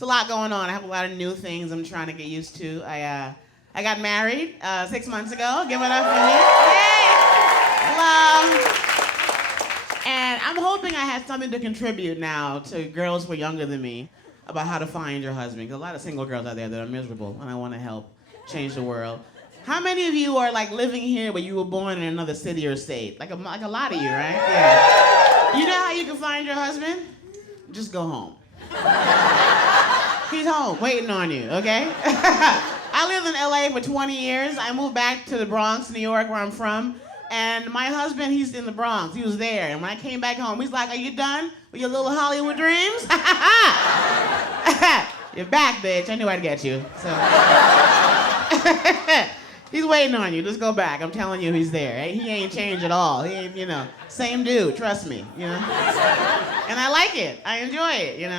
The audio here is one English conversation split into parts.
It's a lot going on. I have a lot of new things I'm trying to get used to. I got married 6 months ago. Give it up for me. Yay! Love. And I'm hoping I have something to contribute now to girls who are younger than me about how to find your husband. Because a lot of single girls out there that are miserable, and I want to help change the world. How many of you are like living here but you were born in another city or state? Like a lot of you, right? Yeah. You know how you can find your husband? Just go home. He's home, waiting on you, okay? I lived in LA for 20 years. I moved back to the Bronx, New York, where I'm from. And my husband, he's in the Bronx. He was there. And when I came back home, he's like, are you done with your little Hollywood dreams? You're back, bitch. I knew I'd get you. So. He's waiting on you. Just go back. I'm telling you, he's there. He ain't changed at all. He ain't, same dude. Trust me, And I like it. I enjoy it,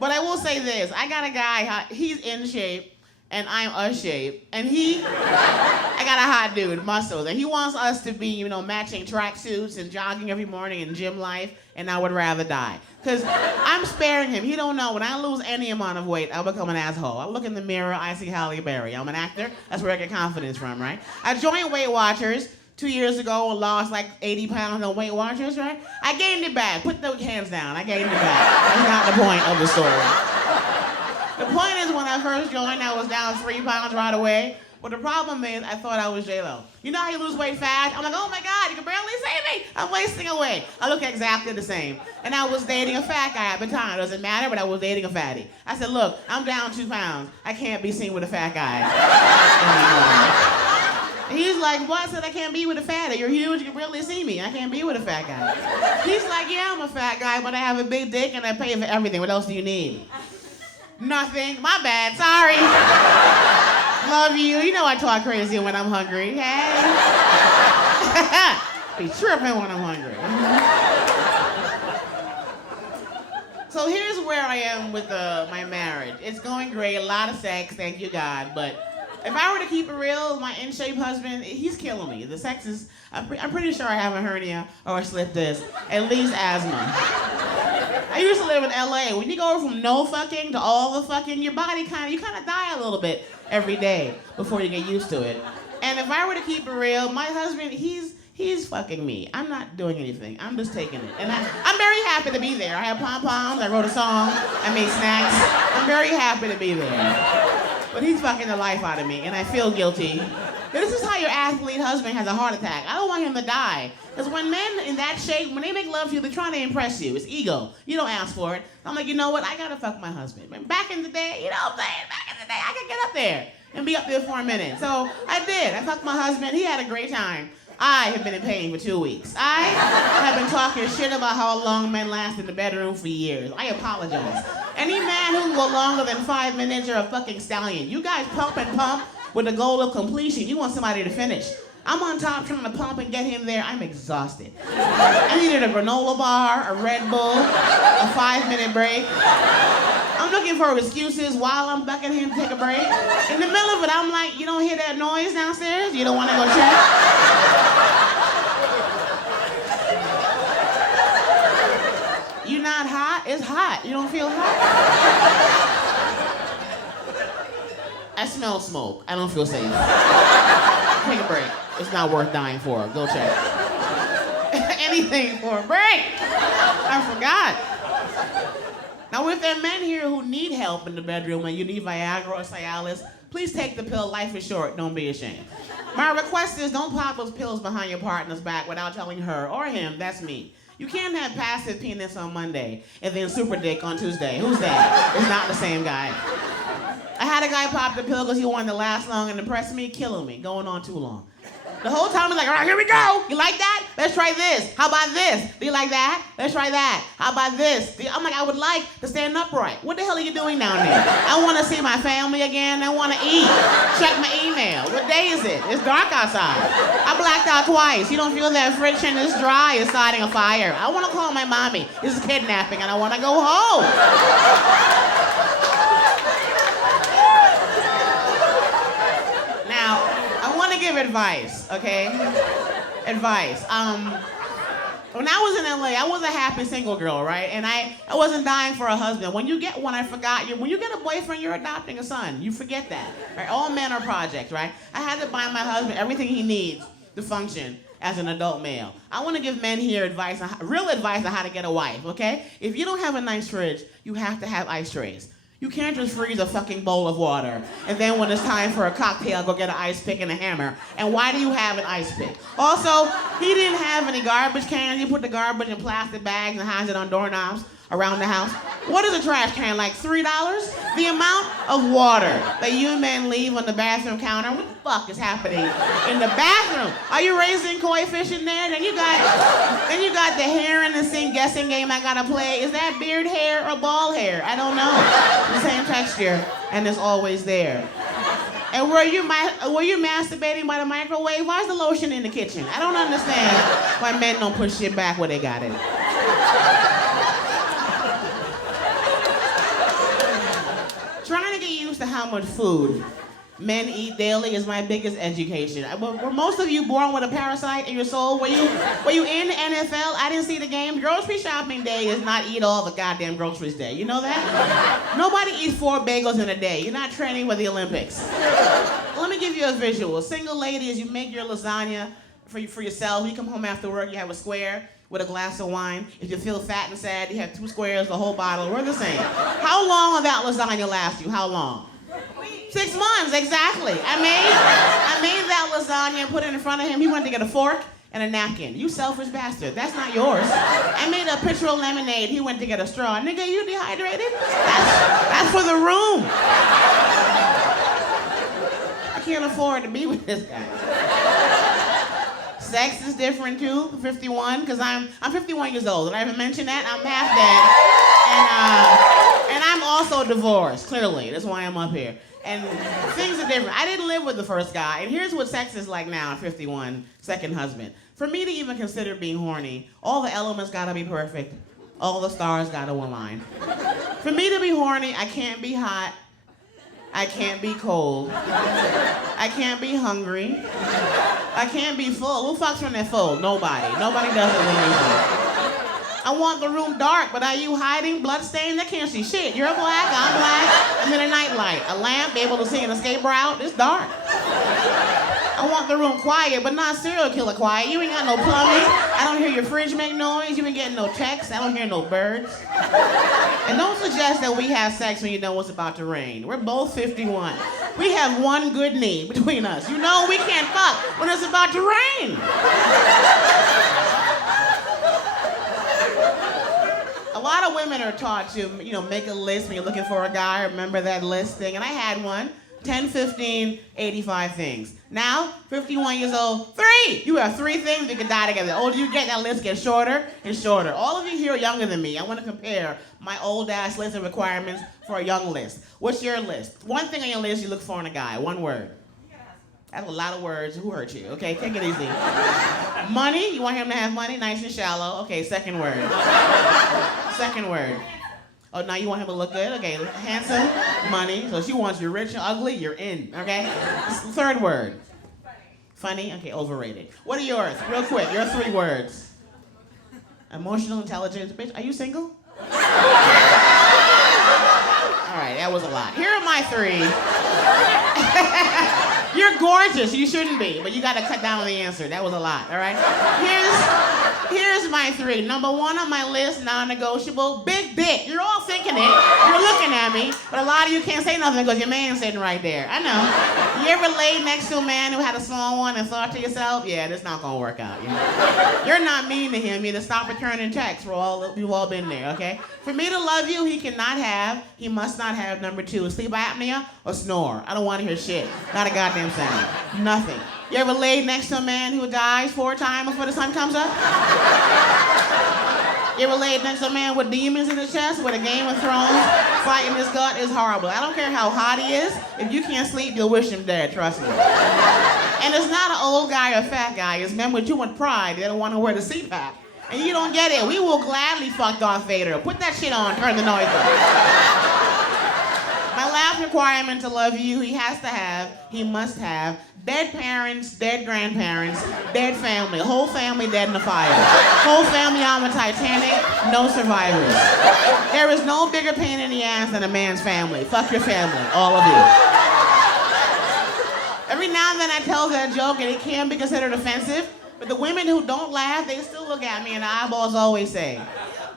But I will say this. I got a guy, he's in shape, and I'm a shape. And I got a hot dude, muscles. And he wants us to be, matching tracksuits and jogging every morning and gym life, and I would rather die. Because I'm sparing him. He don't know. When I lose any amount of weight, I'll become an asshole. I look in the mirror, I see Halle Berry. I'm an actor. That's where I get confidence from, right? I joined Weight Watchers 2 years ago and lost like 80 pounds on Weight Watchers, right? I gained it back. Put the hands down. I gained it back. That's not the point of the story. The point is when I first joined, I was down 3 pounds right away. But the problem is, I thought I was J-Lo. You know how you lose weight fast? I'm like, oh my God, you can barely see me. I'm wasting away. I look exactly the same. And I was dating a fat guy at the time. It doesn't matter, but I was dating a fatty. I said, look, I'm down 2 pounds. I can't be seen with a fat guy anymore. He's like, what? I said, I can't be with a fatty. You're huge, you can barely see me. I can't be with a fat guy. He's like, yeah, I'm a fat guy, but I have a big dick and I pay for everything. What else do you need? Nothing. My bad. Sorry. Love you. You know I talk crazy when I'm hungry. Hey. Be tripping when I'm hungry. So here's where I am with my marriage. It's going great. A lot of sex, thank you God. But if I were to keep it real, my in-shape husband, he's killing me. The sex is, I'm pretty sure I have a hernia or a slip disc, at least asthma. I used to live in LA. When you go from no fucking to all the fucking, your body you kind of die a little bit every day before you get used to it. And if I were to keep it real, my husband, he's fucking me. I'm not doing anything. I'm just taking it. And I'm very happy to be there. I have pom-poms, I wrote a song, I made snacks. I'm very happy to be there. But he's fucking the life out of me, and I feel guilty. This is how your athlete husband has a heart attack. I don't want him to die. Because when men in that shape, when they make love to you, they're trying to impress you. It's ego. You don't ask for it. I'm like, you know what? I gotta fuck my husband. Back in the day, you know what I'm saying? Back in the day, I could get up there and be up there for a minute. So I did. I fucked my husband. He had a great time. I have been in pain for 2 weeks. I have been talking shit about how long men last in the bedroom for years. I apologize. Any man who can go longer than 5 minutes, you're a fucking stallion. You guys pump and pump with the goal of completion. You want somebody to finish. I'm on top trying to pump and get him there. I'm exhausted. I needed a granola bar, a Red Bull, a 5-minute break. I'm looking for excuses while I'm bucking him to take a break. In the middle of it, I'm like, you don't hear that noise downstairs? You don't want to go check? You not hot? It's hot. You don't feel hot? I smell smoke. I don't feel safe. Take a break. It's not worth dying for. Go check. Anything for a break. I forgot. Now, if there are men here who need help in the bedroom and you need Viagra or Cialis, please take the pill. Life is short. Don't be ashamed. My request is don't pop those pills behind your partner's back without telling her or him. That's me. You can't have passive penis on Monday and then super dick on Tuesday. Who's that? It's not the same guy. I had a guy pop the pill because he wanted to last long and impress me, killing me, going on too long. The whole time he's like, all right, here we go. You like that? Let's try this. How about this? Do you like that? Let's try that. How about this? I'm like, I would like to stand upright. What the hell are you doing down there? I want to see my family again. I want to eat. Check my email. What day is it? It's dark outside. I blacked out twice. You don't feel that friction? It's dry. It's starting a fire. I want to call my mommy. This is kidnapping and I want to go home. Now, I want to give advice, okay? Advice. When I was in LA, I was a happy single girl, right? And I wasn't dying for a husband. When you get one, I forgot you. When you get a boyfriend, you're adopting a son. You forget that. Right? All men are projects, right? I had to buy my husband everything he needs to function as an adult male. I want to give men here advice, real advice on how to get a wife, okay? If you don't have a nice fridge, you have to have ice trays. You can't just freeze a fucking bowl of water and then when it's time for a cocktail, go get an ice pick and a hammer. And why do you have an ice pick? Also, he didn't have any garbage cans. He put the garbage in plastic bags and hides it on doorknobs around the house. What is a trash can, like $3? The amount of water that you men leave on the bathroom counter, what the fuck is happening in the bathroom? Are you raising koi fish in there? Then you got the hair in the sink guessing game I gotta play. Is that beard hair or bald hair? I don't know. The same texture, and it's always there. And were you masturbating by the microwave? Why is the lotion in the kitchen? I don't understand why men don't put shit back where they got it. Trying to get used to how much food men eat daily is my biggest education. Were most of you born with a parasite in your soul? Were you in the NFL? I didn't see the game. Grocery shopping day is not eat all the goddamn groceries day. You know that? Nobody eats 4 bagels in a day. You're not training for the Olympics. Let me give you a visual. Single ladies, you make your lasagna for yourself. You come home after work, you have a square with a glass of wine. If you feel fat and sad, you have 2 squares, the whole bottle. We're the same. How long will that lasagna last you? How long? 6 months, exactly. I made that lasagna and put it in front of him. He went to get a fork and a napkin. You selfish bastard. That's not yours. I made a pitcher of lemonade. He went to get a straw. Nigga, you dehydrated? That's for the room. I can't afford to be with this guy. Sex is different too, 51, because I'm 51 years old. Did I ever mention that? I'm half dead. And I'm also divorced, clearly. That's why I'm up here. And things are different. I didn't live with the first guy. And here's what sex is like now at 51, second husband. For me to even consider being horny, all the elements gotta be perfect. All the stars gotta align. For me to be horny, I can't be hot. I can't be cold. I can't be hungry. I can't be full. Who fucks when they're full? Nobody. Nobody does it when they're full. I want the room dark, but are you hiding? Bloodstains? I can't see shit. You're black, I'm black. I'm in a nightlight. A lamp, be able to see an escape route. It's dark. I want the room quiet, but not serial killer quiet. You ain't got no plumbing. I don't hear your fridge make noise. You ain't getting no texts. I don't hear no birds. And don't suggest that we have sex when you know what's about to rain. We're both 51. We have one good knee between us. You know we can't fuck when it's about to rain. A lot of women are taught to, make a list when you're looking for a guy. Remember that list thing? And I had one. 10, 15, 85 things. Now, 51 years old, 3! You have 3 things you can die together. The older you get, that list gets shorter and shorter. All of you here are younger than me. I want to compare my old-ass list of requirements for a young list. What's your list? One thing on your list you look for in a guy. One word. That's a lot of words. Who hurt you? Okay, take it easy. Money. You want him to have money? Nice and shallow. Okay, second word. Second word. Oh, now you want him to look good? Okay, handsome, money. So she wants you rich and ugly, you're in, okay? Third word. Funny? Okay, overrated. What are yours? Real quick, your 3 words. Emotional intelligence. Bitch, are you single? All right, that was a lot. Here are my 3. You're gorgeous, you shouldn't be, but you gotta cut down on the answer. That was a lot, all right? Here's my 3. Number 1 on my list, non-negotiable, big dick. You're all thinking it. You're looking at me, but a lot of you can't say nothing because your man's sitting right there. I know. You ever laid next to a man who had a small one and thought to yourself, yeah, this not gonna work out, You're not mean to him. You just stop returning texts. We've all been there, okay? For me to love you, he must not have number 2, sleep apnea or snore. I don't want to hear shit. Not a goddamn sound. Nothing. You ever laid next to a man who dies 4 times before the sun comes up? You ever laid next to a man with demons in his chest with a Game of Thrones fight in his gut? Is horrible. I don't care how hot he is. If you can't sleep, you'll wish him dead, trust me. And it's not an old guy or fat guy. It's men with too much pride. They don't want to wear the CPAP. And you don't get it. We will gladly fuck Darth Vader. Put that shit on, turn the noise up. My last requirement to love you. He must have dead parents, dead grandparents, dead family. Whole family dead in the fire. Whole family on the Titanic, no survivors. There is no bigger pain in the ass than a man's family. Fuck your family, all of you. Every now and then I tell that joke and it can be considered offensive, but the women who don't laugh, they still look at me and the eyeballs always say,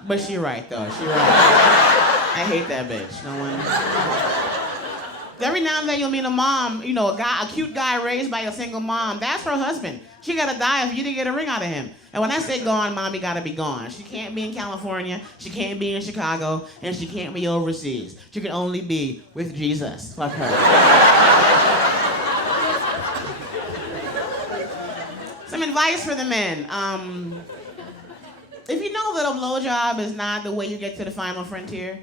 but she right though, she right. I hate that bitch, no one. Every now and then you'll meet a mom, you know, a cute guy raised by a single mom. That's her husband. She gotta die if you didn't get a ring out of him. And when I say gone, mommy gotta be gone. She can't be in California, she can't be in Chicago, and she can't be overseas. She can only be with Jesus. Fuck her. Some advice for the men. If you know that a blowjob is not the way you get to the final frontier,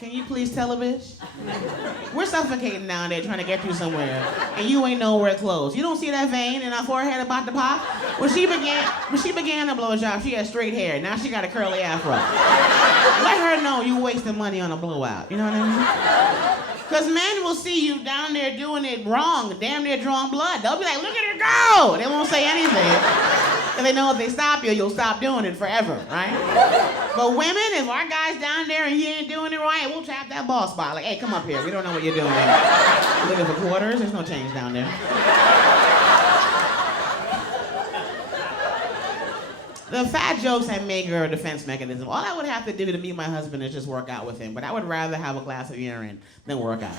can you please tell a bitch? We're suffocating down there trying to get you somewhere, and you ain't nowhere close. You don't see that vein in her forehead about to pop? When she began the blowjob, she had straight hair. Now she got a curly afro. Let her know you wasting money on a blowout. You know what I mean? Because men will see you down there doing it wrong, damn near drawing blood. They'll be like, look at her go! They won't say anything. Because they know if they stop you, you'll stop doing it forever, right? But women, if our guy's down there and he ain't doing it right, we'll tap that ball spot. Like, hey, come up here. We don't know what you're doing. You looking for quarters? There's no change down there. The fat jokes I make are a defense mechanism. All I would have to do to meet my husband is just work out with him, but I would rather have a glass of urine than work out.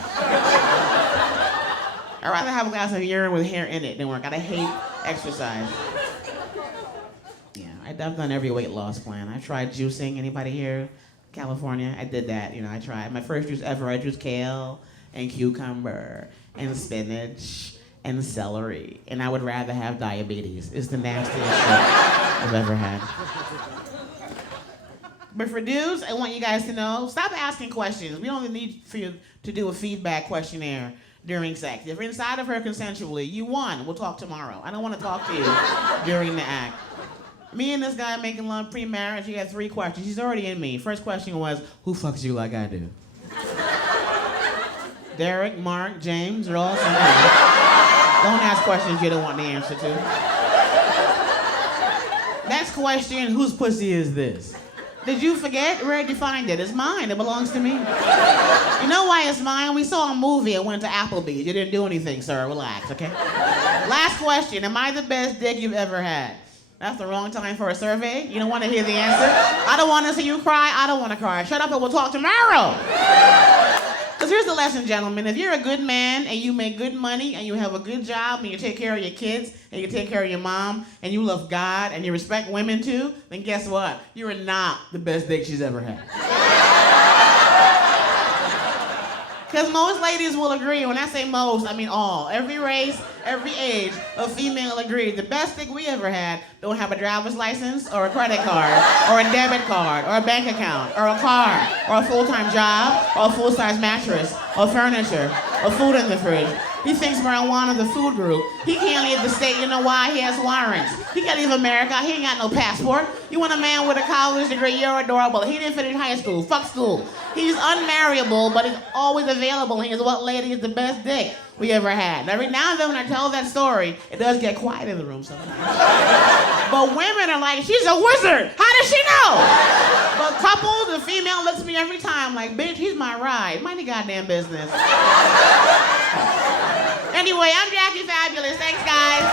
I'd rather have a glass of urine with hair in it than work out. I hate exercise. Yeah, I've done every weight loss plan. I tried juicing. Anybody here? California? I did that. You know, I tried. My first juice ever, I juiced kale and cucumber and spinach and celery. And I would rather have diabetes. It's the nastiest shit I've ever had. But for dudes, I want you guys to know, stop asking questions. We don't need for you to do a feedback questionnaire during sex. If you're inside of her consensually, you won. We'll talk tomorrow. I don't want to talk to you during the act. Me and this guy making love pre-marriage, he had 3 questions. He's already in me. First question was, who fucks you like I do? Derek, Mark, James, they're all similar. Don't ask questions you don't want the answer to. Next question, whose pussy is this? Did you forget? We already defined it. It's mine. It belongs to me. You know why it's mine? We saw a movie and went to Applebee's. You didn't do anything, sir. Relax, okay? Last question, am I the best dick you've ever had? That's the wrong time for a survey. You don't want to hear the answer? I don't want to see you cry. I don't want to cry. Shut up and we'll talk tomorrow. Because here's the lesson, gentlemen. If you're a good man and you make good money and you have a good job and you take care of your kids and you take care of your mom and you love God and you respect women too, then guess what? You are not the best dick she's ever had. Because most ladies will agree. When I say most, I mean all. Every race, every age of female agreed. The best dick we ever had don't have a driver's license or a credit card or a debit card or a bank account or a car or a full-time job or a full-size mattress or furniture or food in the fridge. He thinks marijuana the food group. He can't leave the state. You know why? He has warrants. He can't leave America. He ain't got no passport. You want a man with a college degree, you're adorable. He didn't finish high school. Fuck school. He's unmarriable, but he's always available. He is what lady is the best dick we ever had. And every now and then when I tell that story, it does get quiet in the room sometimes. But women are like, she's a wizard. How does she know? But couples, the female looks at me every time like, bitch, he's my ride. Mind your goddamn business. Anyway, I'm Jackie Fabulous. Thanks, guys.